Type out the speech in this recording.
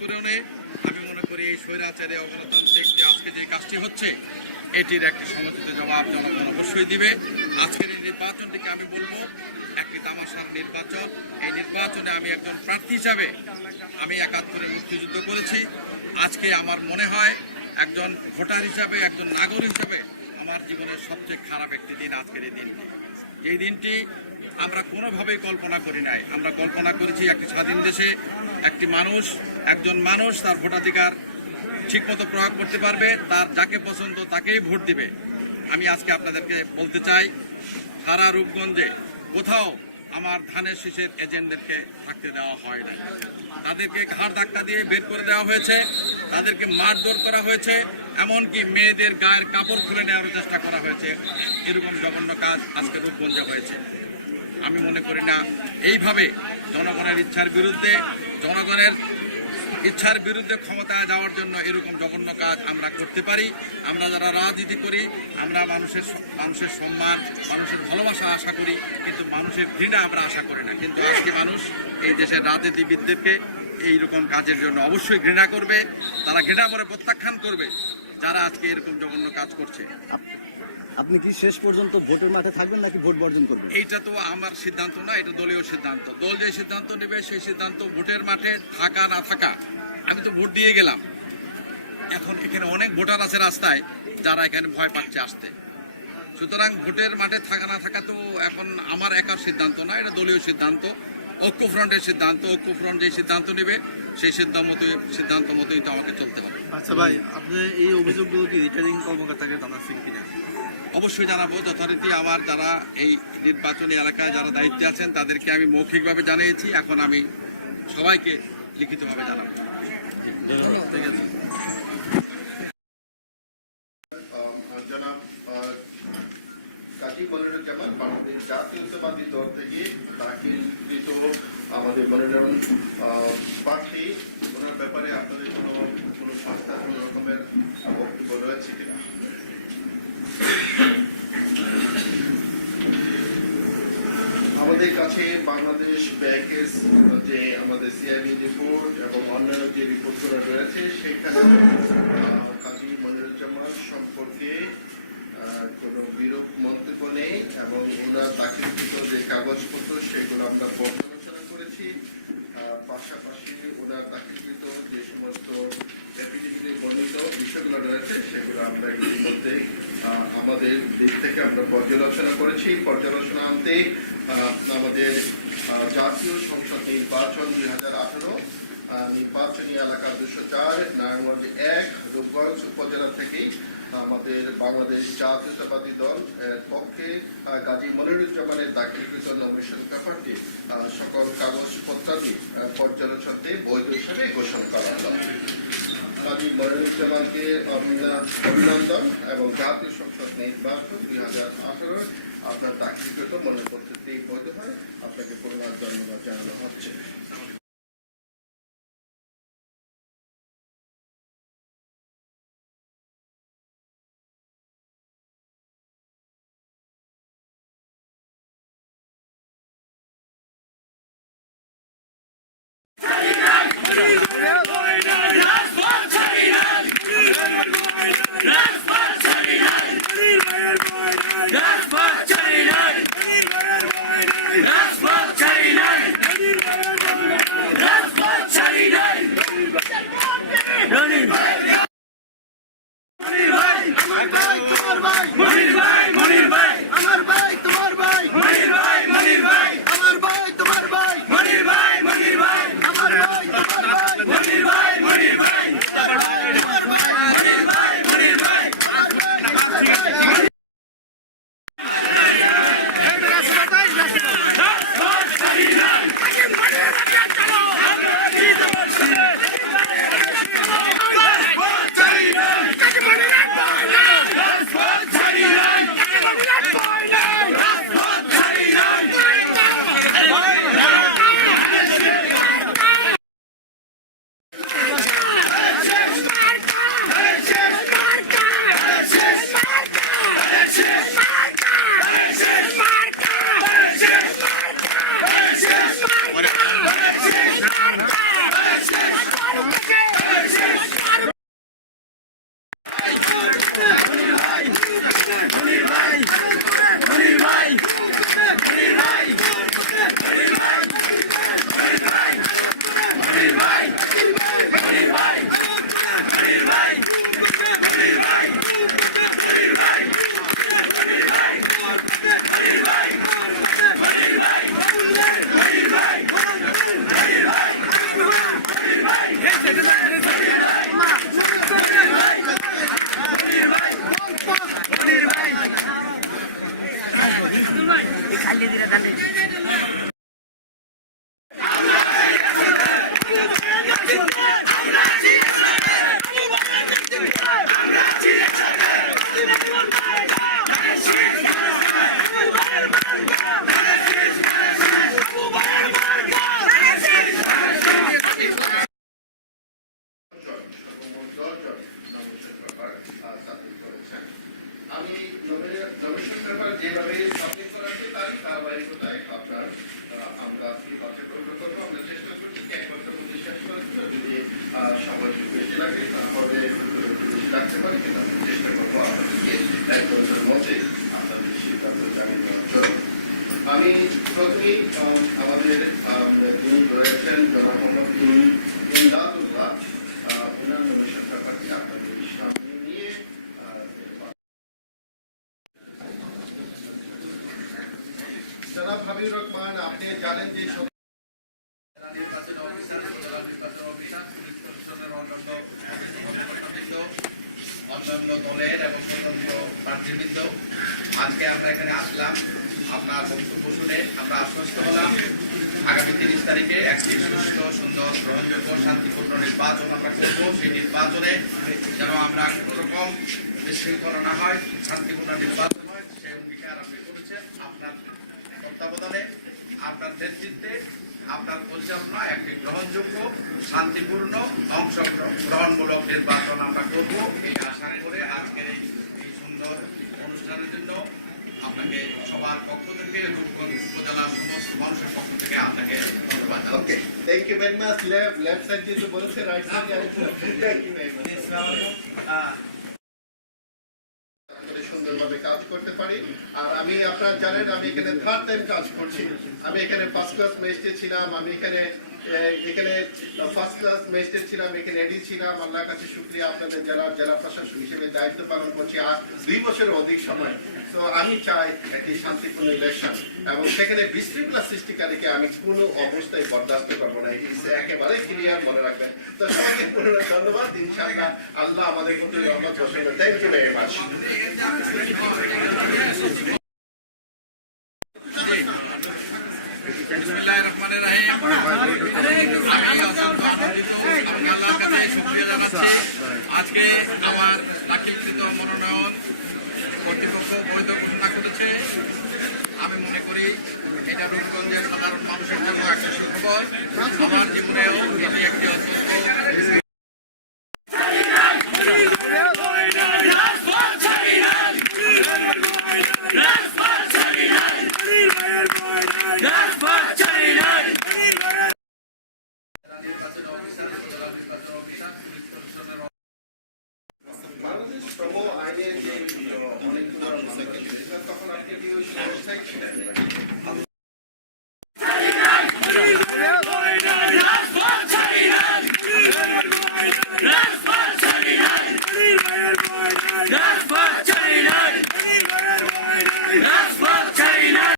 করেও নেই। আমি মনে করি এই স্বৈরাচারী অগণতান্ত্রিক যে আজকে যে কাজটি হচ্ছে এটির একটি সমুচিত জবাব জনগণ অবশ্যই দিবে। আজকের এই নির্বাচনটিকে আমি বলবো একটি তামাশার নির্বাচন। এই নির্বাচনে আমি একজন প্রার্থী হিসাবে আমি ৭১-এ মুক্তিযুদ্ধ করেছি। আজকে আমার মনে হয় একজন ভোটার হিসাবে, একজন নাগরিক হিসাবে আমার জীবনের সবচেয়ে খারাপ একটি দিন আজকের এই দিনটি। এই দিনটি আমরা কোনোভাবেই কল্পনা করি নাই। আমরা কল্পনা করেছি একটি স্বাধীন দেশে একজন মানুষ তার ভোটাধিকার ঠিকমতো প্রয়োগ করতে পারবে, তার যাকে পছন্দ তাকেই ভোট দিবে। আমি আজকে আপনাদেরকে বলতে চাই, সারা রূপগঞ্জে কোথাও আমার ধানের শীষের এজেন্টদেরকে থাকতে দেওয়া হয় না। তাদেরকে ঘাড় ধাক্কা দিয়ে বের করে দেওয়া হয়েছে, তাদেরকে মারধর করা হয়েছে, এমনকি মেয়েদের গায়ের কাপড় খুলে নেওয়ার চেষ্টা করা হয়েছে। এরকম জঘন্য কাজ আজকে রূপগঞ্জে হয়েছে। আমি মনে করি না এইভাবে জনগণের ইচ্ছার বিরুদ্ধে ক্ষমতায় যাওয়ার জন্য এরকম জঘন্য কাজ আমরা করতে পারি। আমরা যারা রাজনীতি করি আমরা মানুষের সম্মান, মানুষের ভালোবাসা আশা করি, কিন্তু মানুষের ঘৃণা আমরা আশা করি না। কিন্তু আজকে মানুষ এই দেশের রাজনীতিবিদদেরকে এইরকম কাজের জন্য অবশ্যই ঘৃণা করবে। তারা ঘৃণা করে প্রত্যাখ্যান করবে যারা আজকে এরকম জঘন্য কাজ করছে। আপনি কি শেষ পর্যন্ত ভোটের মাঠে থাকবেন নাকি ভোট বর্জন করবেন? এইটা তো আমার সিদ্ধান্ত না, এটা দলীয় সিদ্ধান্ত। দল যে সিদ্ধান্ত নেবে সেই সিদ্ধান্ত, ভোটের মাঠে থাকা না থাকা। আমি তো ভোট দিয়ে গেলাম, এখন এখানে অনেক ভোটার আছে রাস্তায় যারা এখানে ভয় পাচ্ছে আসতে। সুতরাং ভোটের মাঠে থাকা না থাকা তো এখন আমার একার সিদ্ধান্ত না, এটা দলীয় সিদ্ধান্ত, ঐক্যফ্রন্টের সিদ্ধান্ত। ঐক্যফ্রন্ট যে সিদ্ধান্ত নেবে সেই সিদ্ধান্ত মতোই তো আমাকে চলতে হবে। আচ্ছা ভাই, আপনি এই অভিযোগগুলো কি রিটার্নিং কর্মকর্তাকে জানাচ্ছেন কিনা? অবশ্যই জানাবো যথারীতি। আমার যারা এই নির্বাচনী এলাকায় যারা দায়িত্বে আছেন তাদেরকে আমি মৌখিকভাবে জানিয়েছি, এখন আমি সবাইকে লিখিতভাবে জানাবো। ঠিক আছে। জনাব কাজী মনিরুজ্জামান বাংলাদেশ জাতীয়তাবাদী দল থেকে দাখিলকৃত আমাদের মনোনয়ন প্রার্থী, ওনার ব্যাপারে আপনাদের কোনো সংস্থার কোনো রকমের বক্তব্য রয়েছে কিনা? আমাদের কাছে বাংলাদেশ ব্যাংকের যে আমাদের সিআইবি রিপোর্ট এবং অন্যান্য যে রিপোর্টগুলো রয়েছে সেখানে কাজী মনিরুজ্জামান সম্পর্কে কোনো বিরূপ মন্তব্য নেই এবং ওনার দাখিলকৃত যে কাগজপত্র সেগুলো আমরা পর্যালোচনা করেছি। পাশাপাশি ওনার দাখিলকৃত যে সমস্ত অ্যাফিডেভিটে বর্ণিত বিষয়গুলো রয়েছে সেগুলো আমরা ইতিমধ্যে আমাদের দিক থেকে আমরা পর্যালোচনা করেছি। পর্যালোচনা আনতে আমাদের জাতীয় সংসদ নির্বাচন 2018 নির্বাচনী এলাকা 204 নারায়ণগঞ্জ 1 রূপগঞ্জ উপজেলা থেকেই আমাদের বাংলাদেশ জাতীয়তাবাদী দল পক্ষে কাজী মনিরুজ্জামানের দাখিলকৃত নমিনেশন পেপারটি সকল কাগজপত্রাদি পর্যালোচনাতে বৈধ হিসাবে ঘোষণা করা হল। কাজী মনিরুজ্জামানকে অভিনন্দন এবং জাতীয় সংসদ নির্বাচন 2018 আপনার দাখিলকৃত মনোনয়নপত্রটি বৈধ হয়, আপনাকে পুনরায় ধন্যবাদ জানানো হচ্ছে। সময় বেশি লাগে, তারপরে রাখতে পারি কিনা আমি চেষ্টা করবো আপনাদেরকে 1 বছরের মধ্যে আপনাদের সিদ্ধান্ত জানিয়ে দেওয়ার জন্য। আমি প্রথমেই আমাদের যিনি রয়েছেন জনগণ ইমদাদুল্লাহ ওনার নমিশন ব্যাপারটি আপনাদের সামনে নিয়ে জনাব হাবিবুর রহমান, আপনি জানেন যে নির্বাচন অফিসার, জেলা নির্বাচন অফিসার, পুলিশ প্রশাসনের অন্যান্য কর্মকর্তাবৃন্দ, অন্যান্য দলের এবং স্বতন্ত্র প্রার্থীবৃন্দ, আজকে আমরা এখানে আসলাম। আপনার বক্তব্য শুনে আমরা আশ্বস্ত হলাম আগামী 30 তারিখে একটি সুষ্ঠু, সুন্দর, গ্রহণযোগ্য, শান্তিপূর্ণ নির্বাচন আমরা করবো। সেই নির্বাচনে যেন আমরা কোনো রকম বিশৃঙ্খলা না হয়, শান্তিপূর্ণ নির্বাচন হয়, সেই অঙ্গীকার আপনি করেছেন। আপনার তত্ত্বাবধানে, আপনার নেতৃত্বে, আপনার পরিচালনা একটি গ্রহণযোগ্য, শান্তিপূর্ণ, অংশগ্রহণমূলক নির্বাচন আমরা করব এই আশা করে আজকের এই সুন্দর অনুষ্ঠানের জন্য আপনাকে সবার পক্ষ থেকে, রূপগঞ্জ উপজেলার সমস্ত মানুষের পক্ষ থেকে আপনাকে ধন্যবাদ জানাচ্ছি। Okay, thank you very much. Left side যেহেতু বলেছে, রাইট সাইডে আরেকটু থ্যাংক ইউ ভেরি মাচ। সুন্দরভাবে কাজ করতে পারি। আর আমি, আপনারা জানেন, আমি এখানে 3rd টাইম কাজ করছি। আমি এখানে ফার্স্ট ক্লাস ম্যাজিস্ট্রেট ছিলাম, আমি এখানে ফার্স্ট ক্লাস ম্যাজিস্ট্রেট ছিলাম, এখানে এডি ছিলাম। আল্লাহর কাছে শুকরিয়া, আপনাদের জেলা প্রশাসক হিসেবে দায়িত্ব পালন করছি আর 2 বছরের অধিক সময়। তো আমি চাই একটি শান্তিপূর্ণ ইলেকশন, এবং সেখানে বিশৃঙ্খলা সৃষ্টিকারীকে আমি কোনো অবস্থায় বরদাস্ত করবো না। একেবারে ক্লিয়ার মনে রাখবেন। তো সবাইকে পুনরায় ধন্যবাদ। ইনশাআল্লাহ আল্লাহ আমাদের প্রতি রহমত বর্ষণ করবেন। Thank you very much. বিসমিল্লাহির রহমানির রহিম। আমি অত্যন্ত আনন্দিত এবং আল্লাহর কাছে শুকরিয়া জানাচ্ছি। আজকে আমার দাখিলকৃত মনোনয়ন কর্তৃপক্ষ বৈধ ঘোষণা করেছে। আমি মনে করি এটা রূপগঞ্জের সাধারণ মানুষের জন্য একটা সুখবর। আমার জীবনেও এটি একটি অত্যন্ত